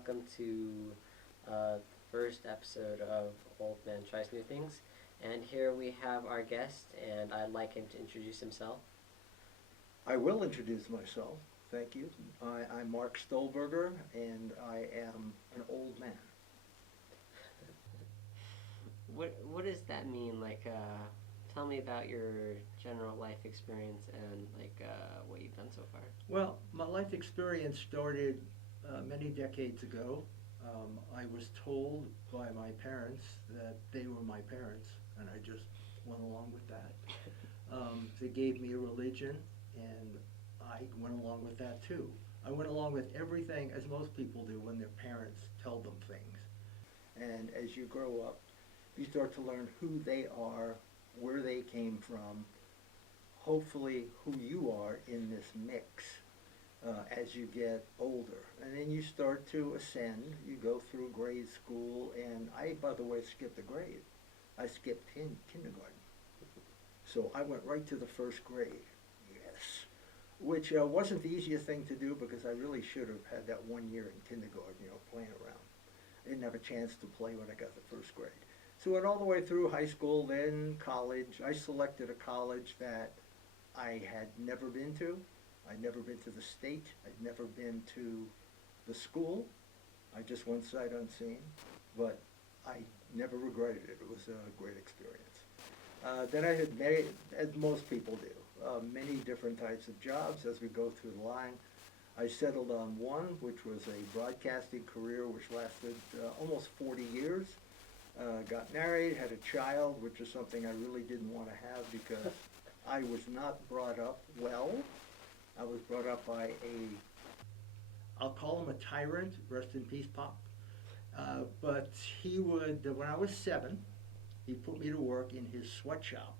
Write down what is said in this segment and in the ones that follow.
welcome to the first episode of Old Man Tries New Things. And here we have our guest, and I'd like him to introduce himself. I will introduce myself. Thank you. I'm Mark Stolberger, and I am an old man. What does that mean? Tell me about your general life experience and what you've done so far. Well, my life experience started many decades ago. I was told by my parents that they were my parents, and I just went along with that. They gave me a religion, and I went along with that too. I went along with everything, as most people do, when their parents tell them things. And as you grow up, you start to learn who they are, where they came from, hopefully who you are in this mix as you get older. And then you start to ascend. You go through grade school, and I, by the way, skipped a grade. I skipped kindergarten. So I went right to the first grade, yes, which wasn't the easiest thing to do because I really should have had that 1 year in kindergarten, playing around. I didn't have a chance to play when I got to first grade. So I went all the way through high school, then college. I selected a college that I had never been to. I'd never been to the state. I'd never been to the school. I just went sight unseen, but I never regretted it. It was a great experience. Then I had made, as most people do, many different types of jobs as we go through the line. I settled on one, which was a broadcasting career, which lasted almost 40 years. Got married, had a child, which is something I really didn't want to have because I was not brought up well. I was brought up by I'll call him a tyrant, rest in peace, Pop. But he would, when I was 7, he put me to work in his sweatshop,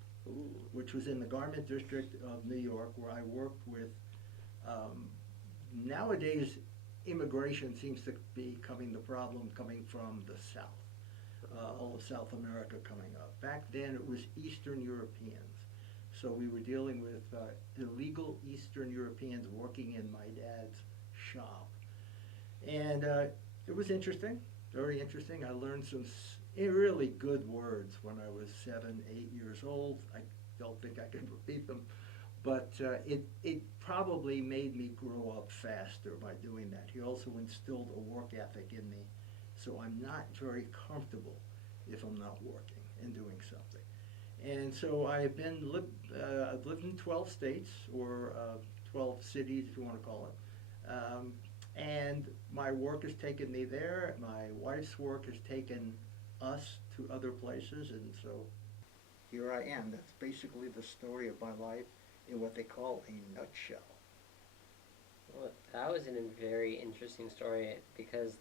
which was in the garment district of New York, where I worked with, nowadays, immigration seems to be becoming the problem coming from the South. All of South America coming up. Back then it was Eastern Europeans. So we were dealing with illegal Eastern Europeans working in my dad's shop. And it was interesting, very interesting. I learned some really good words when I was 7, 8 years old. I don't think I can repeat them. But it probably made me grow up faster by doing that. He also instilled a work ethic in me. So I'm not very comfortable if I'm not working and doing something. And so I've lived in 12 states, or 12 cities, if you want to call it. And my work has taken me there. My wife's work has taken us to other places. And so here I am. That's basically the story of my life in what they call a nutshell. Well, that was a very interesting story because,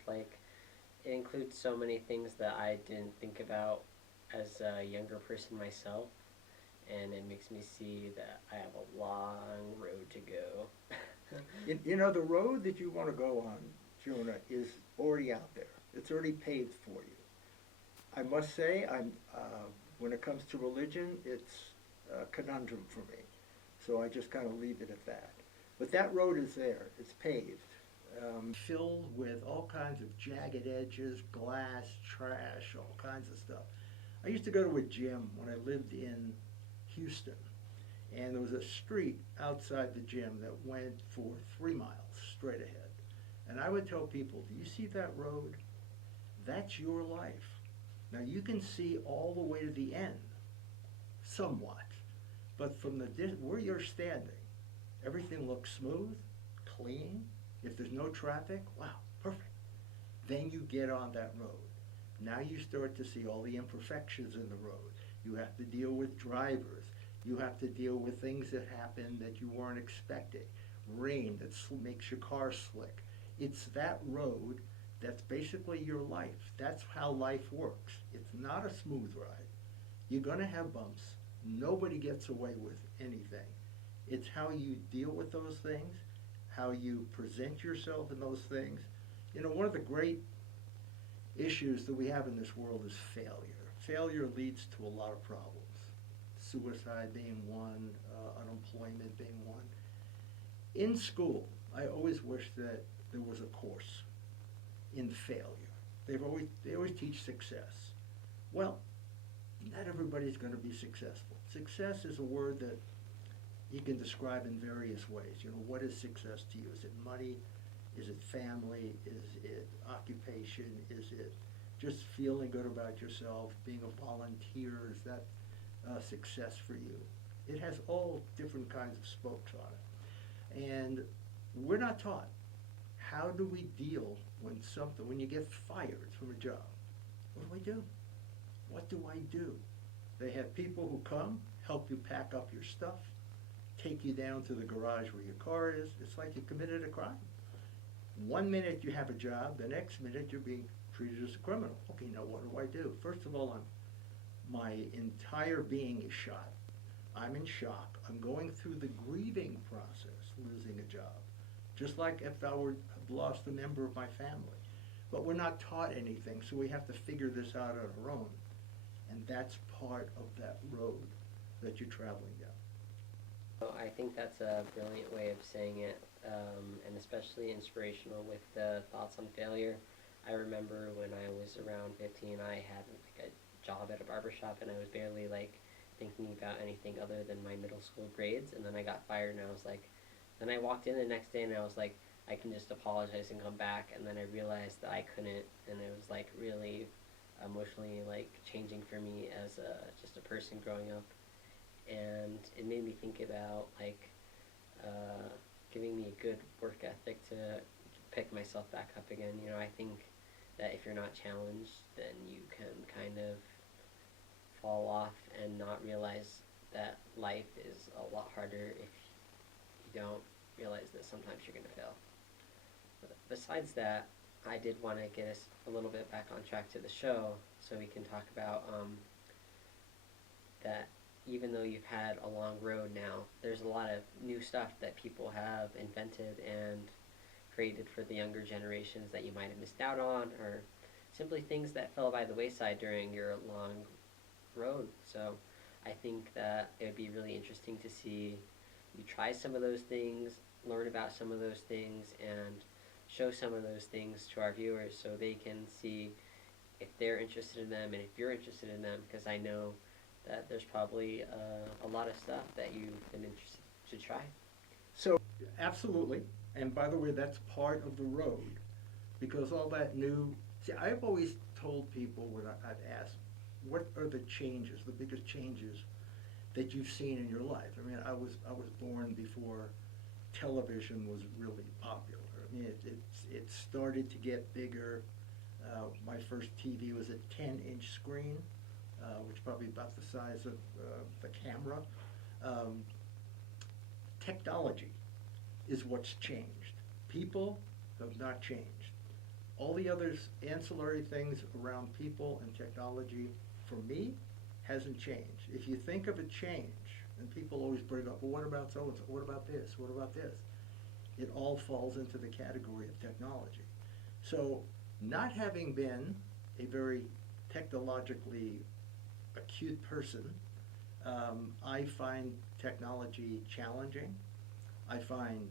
it includes so many things that I didn't think about as a younger person myself, and it makes me see that I have a long road to go. The road that you want to go on, Jonah, is already out there. It's already paved for you. I must say, when it comes to religion, it's a conundrum for me. So I just kind of leave it at that. But that road is there. It's paved. Filled with all kinds of jagged edges, glass, trash, all kinds of stuff. I used to go to a gym when I lived in Houston, and there was a street outside the gym that went for 3 miles straight ahead. And I would tell people, do you see that road? That's your life. Now you can see all the way to the end, somewhat, but from where you're standing, everything looks smooth, clean. If there's no traffic, wow, perfect. Then you get on that road. Now you start to see all the imperfections in the road. You have to deal with drivers. You have to deal with things that happen that you weren't expecting. Rain that makes your car slick. It's that road that's basically your life. That's how life works. It's not a smooth ride. You're going to have bumps. Nobody gets away with anything. It's how you deal with those things, how you present yourself in those things. One of the great issues that we have in this world is failure. Failure leads to a lot of problems. Suicide being one, unemployment being one. In school, I always wished that there was a course in failure. They always teach success. Well, not everybody's going to be successful. Success is a word that you can describe in various ways. You know, what is success to you? Is it money? Is it family? Is it occupation? Is it just feeling good about yourself? Being a volunteer? Is that success for you? It has all different kinds of spokes on it. And we're not taught, how do we deal when you get fired from a job? What do I do? What do I do? They have people who come, help you pack up your stuff, take you down to the garage where your car is. It's like you committed a crime. One minute you have a job, the next minute you're being treated as a criminal. Okay, now what do I do? First of all, my entire being is shot. I'm in shock. I'm going through the grieving process, losing a job, just like if I would have lost a member of my family. But we're not taught anything, so we have to figure this out on our own. And that's part of that road that you're traveling down. Well, I think that's a brilliant way of saying it, and especially inspirational with the thoughts on failure. I remember when I was around 15, I had like a job at a barbershop, and I was barely like thinking about anything other than my middle school grades. And then I got fired, and I was like, then I walked in the next day, and I was like, I can just apologize and come back. And then I realized that I couldn't, and it was like really emotionally like changing for me as just a person growing up. And it made me think about like giving me a good work ethic to pick myself back up again. You know, I think that if you're not challenged, then you can kind of fall off and not realize that life is a lot harder if you don't realize that sometimes you're going to fail. But besides that, I did want to get us a little bit back on track to the show so we can talk about that even though you've had a long road now, there's a lot of new stuff that people have invented and created for the younger generations that you might have missed out on, or simply things that fell by the wayside during your long road. So I think that it would be really interesting to see you try some of those things, learn about some of those things, and show some of those things to our viewers so they can see if they're interested in them and if you're interested in them, because I know that there's probably a lot of stuff that you've been interested to try. So, absolutely. And by the way, that's part of the road, because all that new. See, I've always told people when I've asked, what are the changes, the biggest changes that you've seen in your life? I mean, I was born before television was really popular. I mean, it started to get bigger. My first TV was a 10-inch screen, which is probably about the size of the camera. Technology is what's changed. People have not changed. All the other ancillary things around people and technology, for me, hasn't changed. If you think of a change, and people always bring up, well, what about so-and-so? What about this? What about this? It all falls into the category of technology. So, not having been a very technologically acute person, I find technology challenging. I find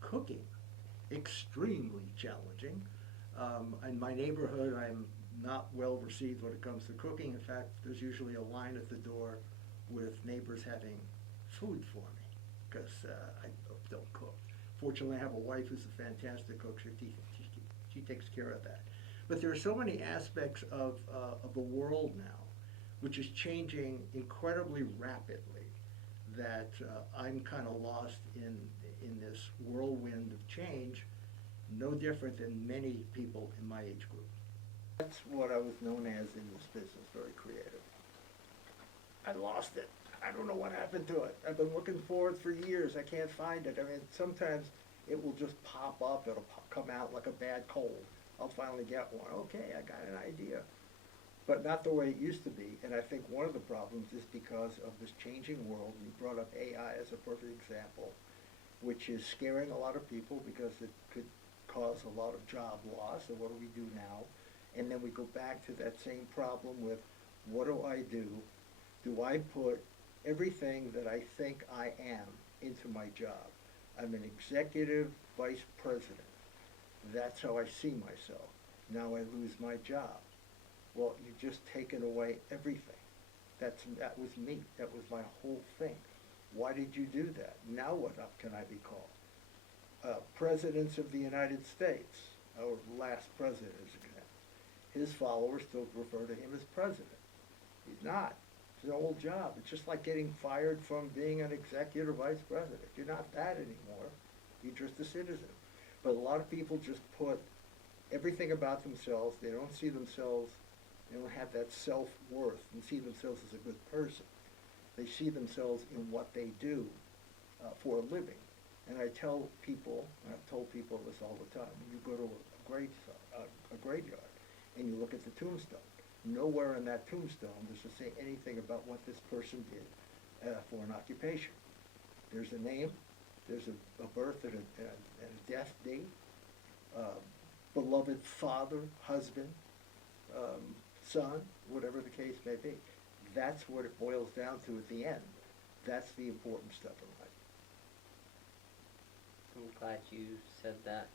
cooking extremely challenging. In my neighborhood, I'm not well received when it comes to cooking. In fact, there's usually a line at the door with neighbors having food for me because I don't cook. Fortunately, I have a wife who's a fantastic cook. She takes care of that. But there are so many aspects of the world now, which is changing incredibly rapidly, that I'm kind of lost in this whirlwind of change, no different than many people in my age group. That's what I was known as in this business, very creative. I lost it. I don't know what happened to it. I've been looking for it for years. I can't find it. I mean, sometimes it will just pop up. It'll come out like a bad cold. I'll finally get one. Okay, I got an idea. But not the way it used to be. And I think one of the problems is because of this changing world. You brought up AI as a perfect example, which is scaring a lot of people because it could cause a lot of job loss. And what do we do now? And then we go back to that same problem with, what do I do? Do I put everything that I think I am into my job? I'm an executive vice president. That's how I see myself. Now I lose my job. Well, you've just taken away everything. That was me. That was my whole thing. Why did you do that? Now what up can I be called? Presidents of the United States, our last president, as an example, his followers still refer to him as president. He's not. It's an old job. It's just like getting fired from being an executive vice president. You're not that anymore. You're just a citizen. But a lot of people just put everything about themselves. They don't see themselves, they don't have that self-worth and see themselves as a good person. They see themselves in what they do for a living. And I tell people, and I've told people this all the time, when you go to a graveyard and you look at the tombstone, nowhere in that tombstone does it say anything about what this person did for an occupation. There's a name, there's a birth and a death date, beloved father, husband, son, whatever the case may be. That's what it boils down to at the end. That's the important stuff in life. I'm glad you said that,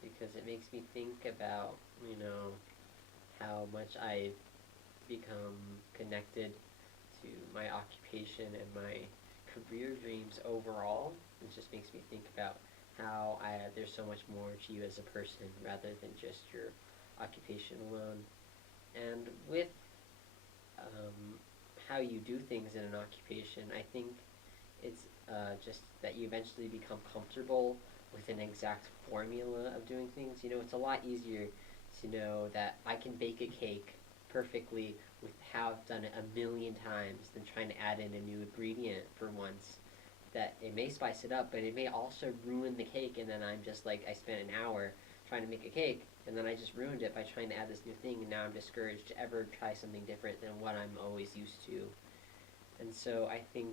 because it makes me think about, how much I've become connected to my occupation and my career dreams overall. It just makes me think about how there's so much more to you as a person rather than just your occupation alone. And with how you do things in an occupation, I think it's just that you eventually become comfortable with an exact formula of doing things. It's a lot easier to know that I can bake a cake perfectly with how I've done it a million times than trying to add in a new ingredient for once. That it may spice it up, but it may also ruin the cake, and then I'm just like, I spent an hour trying to make a cake, and then I just ruined it by trying to add this new thing, and now I'm discouraged to ever try something different than what I'm always used to. And so I think,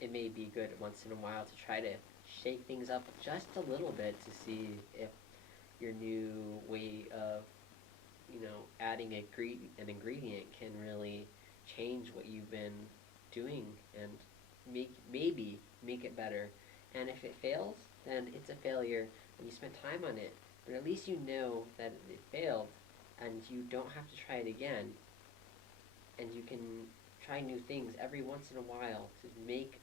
it may be good once in a while to try to shake things up just a little bit to see if your new way of, adding an ingredient can really change what you've been doing and maybe make it better. And if it fails, then it's a failure and you spent time on it. But at least you know that it failed and you don't have to try it again. And you can try new things every once in a while to make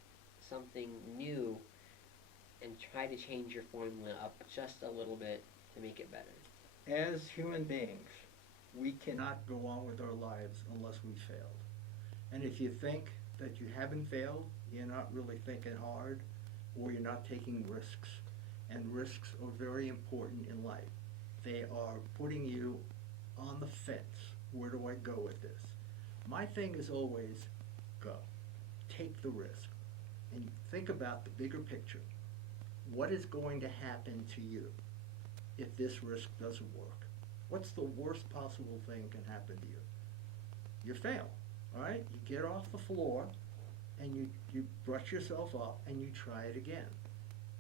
something new and try to change your formula up just a little bit to make it better. As human beings, we cannot go on with our lives unless we failed. And if you think that you haven't failed, you're not really thinking hard, or you're not taking risks. And risks are very important in life. They are putting you on the fence. Where do I go with this? My thing is always go. Take the risk. And think about the bigger picture. What is going to happen to you if this risk doesn't work? What's the worst possible thing can happen to you? You fail, all right? You get off the floor and you brush yourself up and you try it again.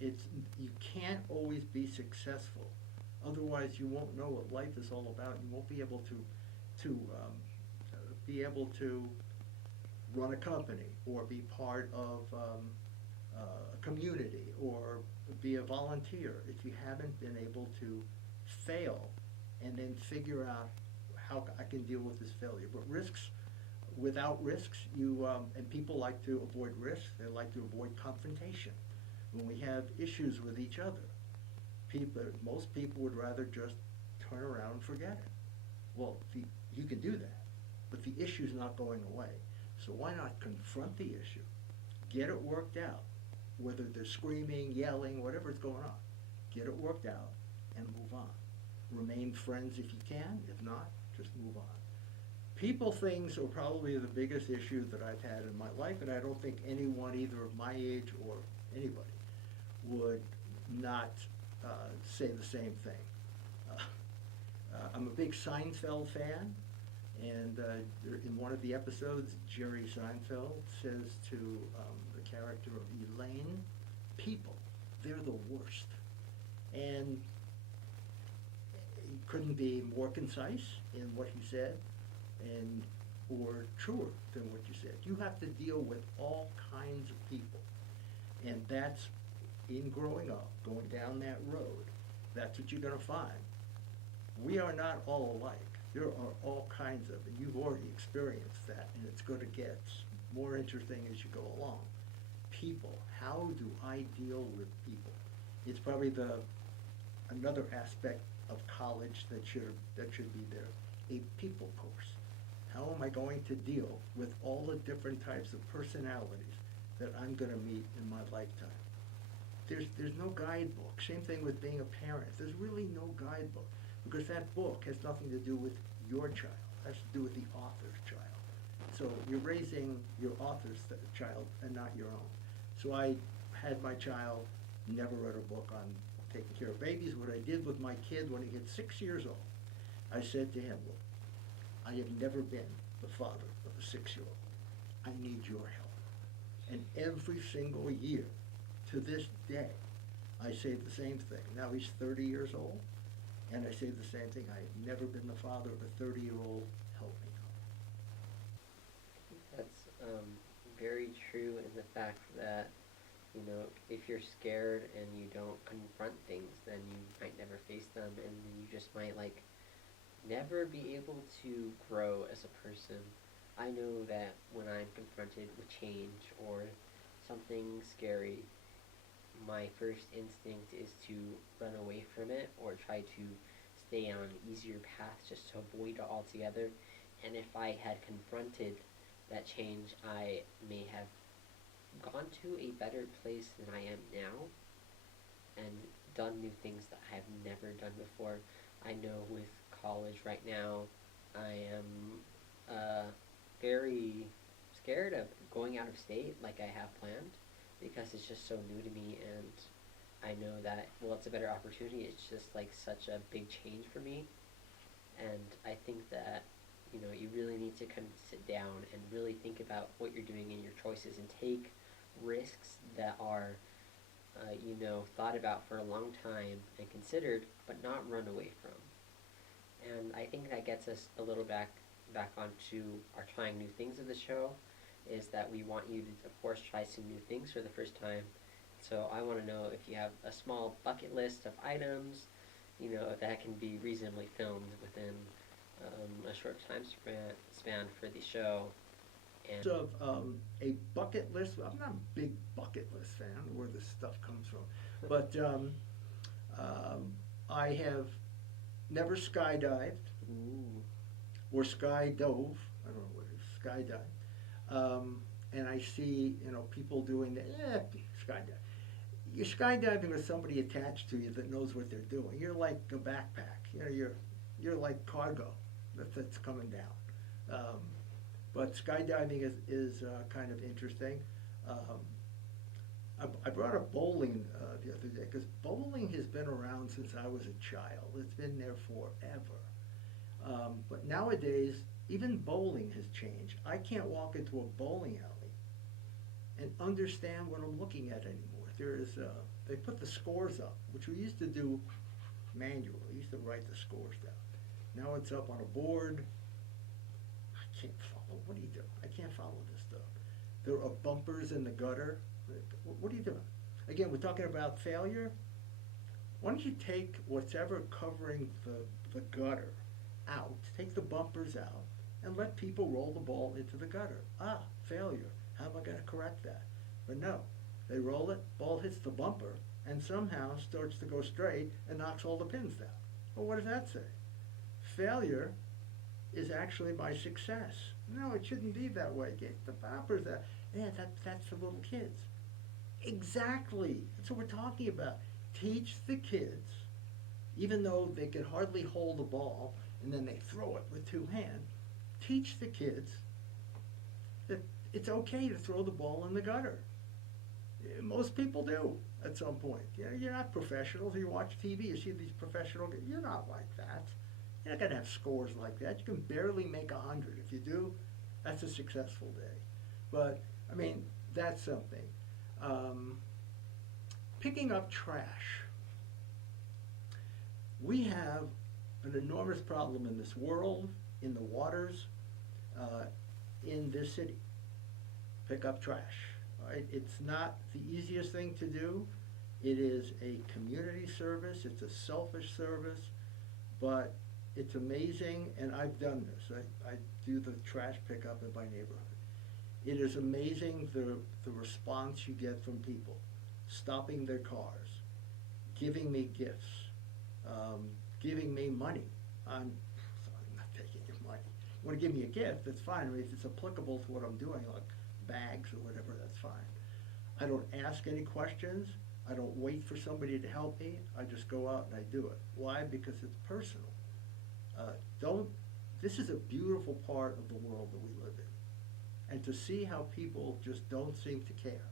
You can't always be successful. Otherwise, you won't know what life is all about. You won't be able to run a company or be part of a community or be a volunteer if you haven't been able to fail and then figure out how I can deal with this failure. But without risks, and people like to avoid risks. They like to avoid confrontation. When we have issues with each other, most people would rather just turn around and forget it. Well, you can do that, but the issue's not going away. So why not confront the issue, get it worked out, whether they're screaming, yelling, whatever's going on. Get it worked out and move on. Remain friends if you can. If not, just move on. People things are probably the biggest issue that I've had in my life, and I don't think anyone, either of my age or anybody, would not say the same thing. I'm a big Seinfeld fan, and in one of the episodes, Jerry Seinfeld says to the character of Elaine, people, they're the worst. And he couldn't be more concise in what he said or truer than what you said. You have to deal with all kinds of people. And that's, in growing up, going down that road, that's what you're going to find. We are not all alike. There are all kinds of, and you've already experienced that, and it's going to get more interesting as you go along. People, how do I deal with people? It's probably another aspect of college that should be there, a people course. How am I going to deal with all the different types of personalities that I'm going to meet in my lifetime? There's no guidebook. Same thing with being a parent. There's really no guidebook because that book has nothing to do with your child. It has to do with the author's child. So you're raising your author's child and not your own. So I had my child, never read a book on taking care of babies. What I did with my kid when he hit 6 years old, I said to him, look, I have never been the father of a 6-year-old. I need your help. And every single year, to this day, I say the same thing. Now he's 30 years old, and I say the same thing. I have never been the father of a 30-year-old. Help me out. That's very true in the fact that, you know, if you're scared and you don't confront things, then you might never face them, and you just might, like, never be able to grow as a person. I know that when I'm confronted with change or something scary, my first instinct is to run away from it or try to stay on an easier path just to avoid it altogether. And if I had confronted that change, I may have gone to a better place than I am now and done new things that I have never done before. I know with college right now, I am very scared of going out of state like I have planned because it's just so new to me, and I know that, well, it's a better opportunity. It's just like such a big change for me, and I think that, you know, you really need to kind of sit down and really think about what you're doing and your choices and take risks that are you know, thought about for a long time and considered, but not run away from. And I think that gets us a little back onto our trying new things of the show, is that we want you to, of course, try some new things for the first time. So I want to know if you have a small bucket list of items, you know, that can be reasonably filmed within a short time span for the show. And Of a bucket list, I'm not a big bucket list fan where this stuff comes from, but I have never skydived ooh, or skydove. I don't know what it is, skydive. And I see, you know, people doing that. Skydive. You're skydiving with somebody attached to you that knows what they're doing. You're like a backpack. You know, you're like cargo that's coming down. But skydiving is kind of interesting. I brought up bowling the other day because bowling has been around since I was a child. It's been there forever. But nowadays, even bowling has changed. I can't walk into a bowling alley and understand what I'm looking at anymore. They put the scores up, which we used to do manually. We used to write the scores down. Now it's up on a board. I can't follow. What are you doing? I can't follow this stuff. There are bumpers in the gutter. What are you doing? Again, we're talking about failure. Why don't you take what's ever covering the gutter out, take the bumpers out, and let people roll the ball into the gutter? Failure. How am I going to correct that? But no, they roll it, ball hits the bumper, and somehow starts to go straight and knocks all the pins down. Well, what does that say? Failure is actually my success. No, it shouldn't be that way. Get the bumpers out. Yeah, that's for little kids. Exactly. That's what we're talking about. Teach the kids, even though they can hardly hold the ball and then they throw it with two hands, teach the kids that it's okay to throw the ball in the gutter. Most people do at some point. You know, you're not professionals. You watch TV, you see these professional guys. You're not like that. You're not going to have scores like that. You can barely make 100. If you do, that's a successful day. But, I mean, that's something. Picking up trash. We have an enormous problem in this world, in the waters, in this city. Pick up trash. Right? It's not the easiest thing to do. It is a community service. It's a selfish service. But it's amazing, and I've done this. I do the trash pickup in my neighborhood. It is amazing the response you get from people stopping their cars, giving me gifts, giving me money. I'm not taking your money. You want to give me a gift, that's fine. I mean, if it's applicable to what I'm doing, like bags or whatever, that's fine. I don't ask any questions. I don't wait for somebody to help me. I just go out and I do it. Why? Because it's personal. Don't. This is a beautiful part of the world that we live in, and to see how people just don't seem to care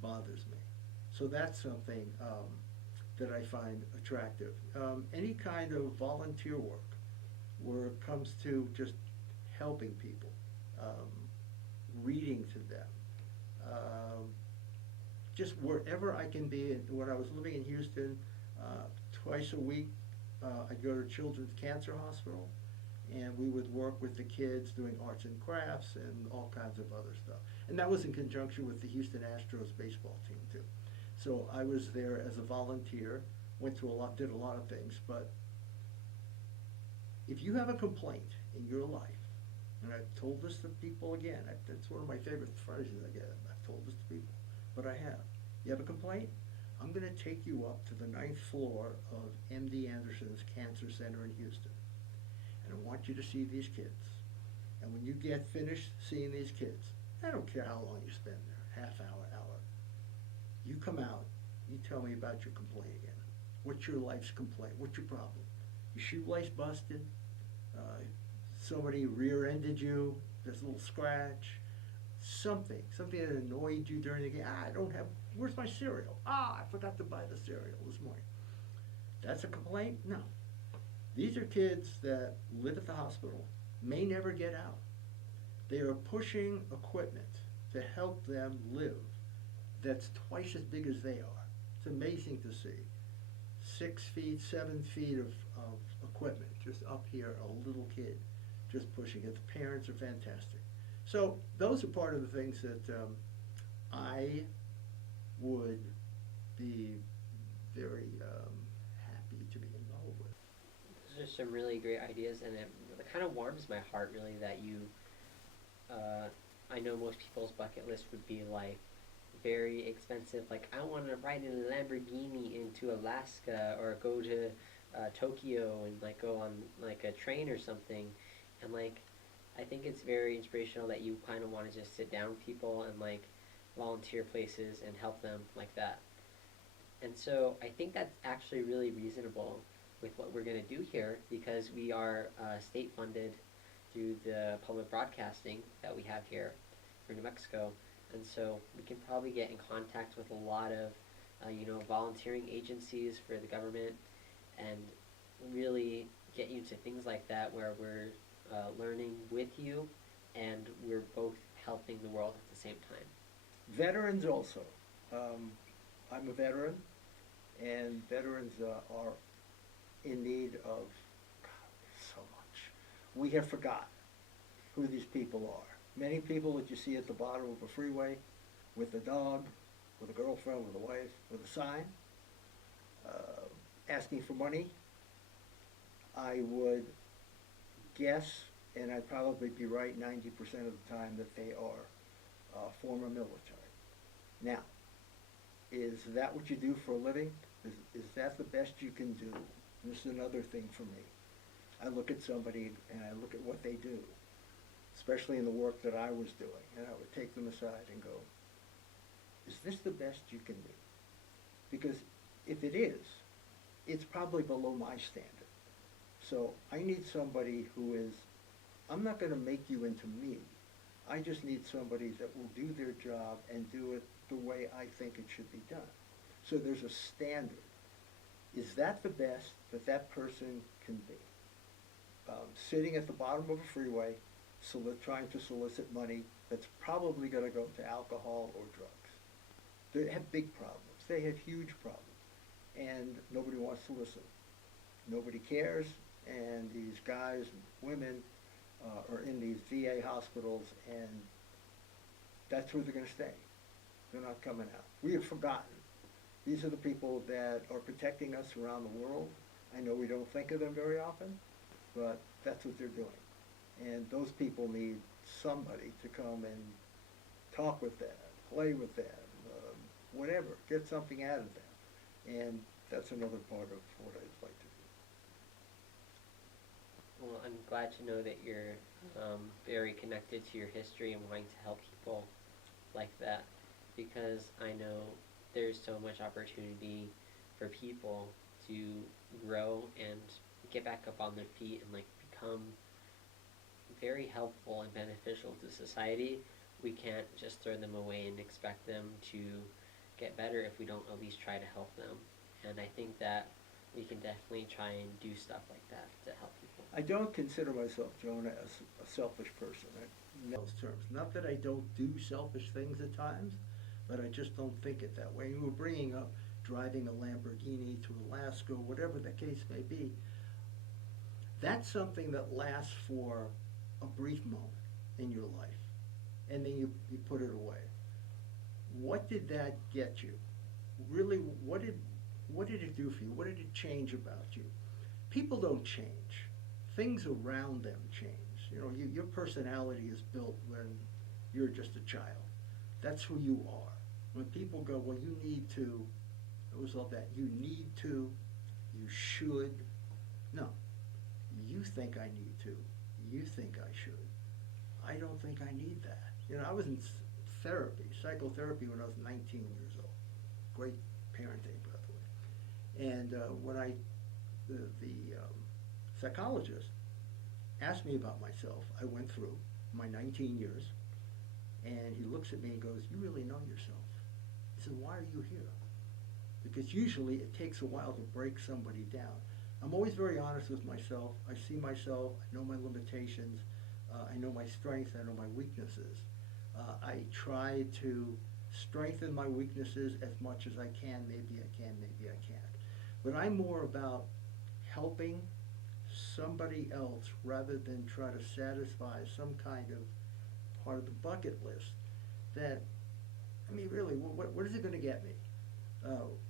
bothers me. So that's something that I find attractive. Any kind of volunteer work, where it comes to just helping people, um, reading to them, um, just wherever I can be. When I was living in Houston, twice a week, I'd go to Children's Cancer Hospital, and we would work with the kids doing arts and crafts and all kinds of other stuff. And that was in conjunction with the Houston Astros baseball team too. So I was there as a volunteer, went to did a lot of things. But if you have a complaint in your life, and I've told this to people again, that's one of my favorite phrases I get. I've told this to people, but I have. You have a complaint? I'm going to take you up to the 9th floor of MD Anderson's Cancer Center in Houston. And I want you to see these kids. And when you get finished seeing these kids, I don't care how long you spend there, half hour, hour. You come out, you tell me about your complaint again. What's your life's complaint? What's your problem? Your shoelace busted? Somebody rear-ended you? There's a little scratch? Something that annoyed you during the game. I don't have, where's my cereal? I forgot to buy the cereal this morning. That's a complaint? No. These are kids that live at the hospital, may never get out. They are pushing equipment to help them live that's twice as big as they are. It's amazing to see. 6 feet, 7 feet of equipment just up here, a little kid just pushing it. The parents are fantastic. So those are part of the things that I would be very happy to be involved with. Those are some really great ideas, and it kind of warms my heart, really, that you. I know most people's bucket list would be like very expensive. Like, I want to ride in a Lamborghini into Alaska, or go to Tokyo and like go on like a train or something, and like I think it's very inspirational that you kind of want to just sit down with people and like volunteer places and help them like that. And so I think that's actually really reasonable with what we're going to do here, because we are state funded through the public broadcasting that we have here for New Mexico. And so we can probably get in contact with a lot of volunteering agencies for the government, and really get you to things like that, where we're learning with you and we're both helping the world at the same time. Veterans also. I'm a veteran, and veterans are in need of so much. We have forgotten who these people are. Many people that you see at the bottom of a freeway with a dog, with a girlfriend, with a wife, with a sign, asking for money. I would guess, and I'd probably be right 90% of the time, that they are former military. Now, is that what you do for a living? Is that the best you can do? And this is another thing for me. I look at somebody and I look at what they do, especially in the work that I was doing, and I would take them aside and go, is this the best you can do? Because if it is, it's probably below my standard. So I need somebody who is, I'm not going to make you into me. I just need somebody that will do their job and do it the way I think it should be done. So there's a standard. Is that the best that that person can be? Sitting at the bottom of a freeway, trying to solicit money that's probably going to go to alcohol or drugs. They have big problems. They have huge problems. And nobody wants to listen. Nobody cares. And these guys and women are in these VA hospitals, and that's where they're going to stay. They're not coming out. We have forgotten. These are the people that are protecting us around the world. I know we don't think of them very often, but that's what they're doing. And those people need somebody to come and talk with them, play with them, whatever, get something out of them. And that's another part of what I'd like to Well, I'm glad to know that you're very connected to your history and wanting to help people like that, because I know there's so much opportunity for people to grow and get back up on their feet and like become very helpful and beneficial to society. We can't just throw them away and expect them to get better if we don't at least try to help them. And I think that we can definitely try and do stuff like that to help people. I don't consider myself, Jonah, as a selfish person. In those terms. Not that I don't do selfish things at times, but I just don't think it that way. You were bringing up driving a Lamborghini to Alaska, whatever the case may be. That's something that lasts for a brief moment in your life, and then you put it away. What did that get you? Really, what did it do for you? What did it change about you? People don't change. Things around them change. You know, your personality is built when you're just a child. That's who you are. When people go, well, you need to, it was all that. You need to, you should. No, you think I need to. You think I should. I don't think I need that. You know, I was in therapy, psychotherapy, when I was 19 years old. Great parenting, by the way. And when the psychologist asked me about myself, I went through my 19 years, and he looks at me and goes, you really know yourself. He said, why are you here? Because usually it takes a while to break somebody down. I'm always very honest with myself. I see myself, I know my limitations, I know my strengths, I know my weaknesses. I try to strengthen my weaknesses as much as I can. Maybe I can, maybe I can't. But I'm more about helping somebody else rather than try to satisfy some kind of part of the bucket list that, I mean, really, what is it going to get me?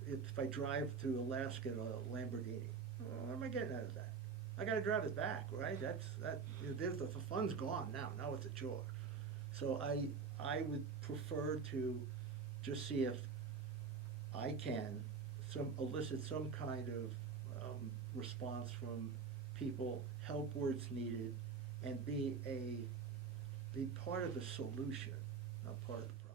If I drive to Alaska in a Lamborghini, what am I getting out of that? I got to drive it back, right? The fun's gone now. Now it's a chore. So I would prefer to just see if I can elicit some kind of response from people, help where it's needed, and be part of the solution, not part of the problem.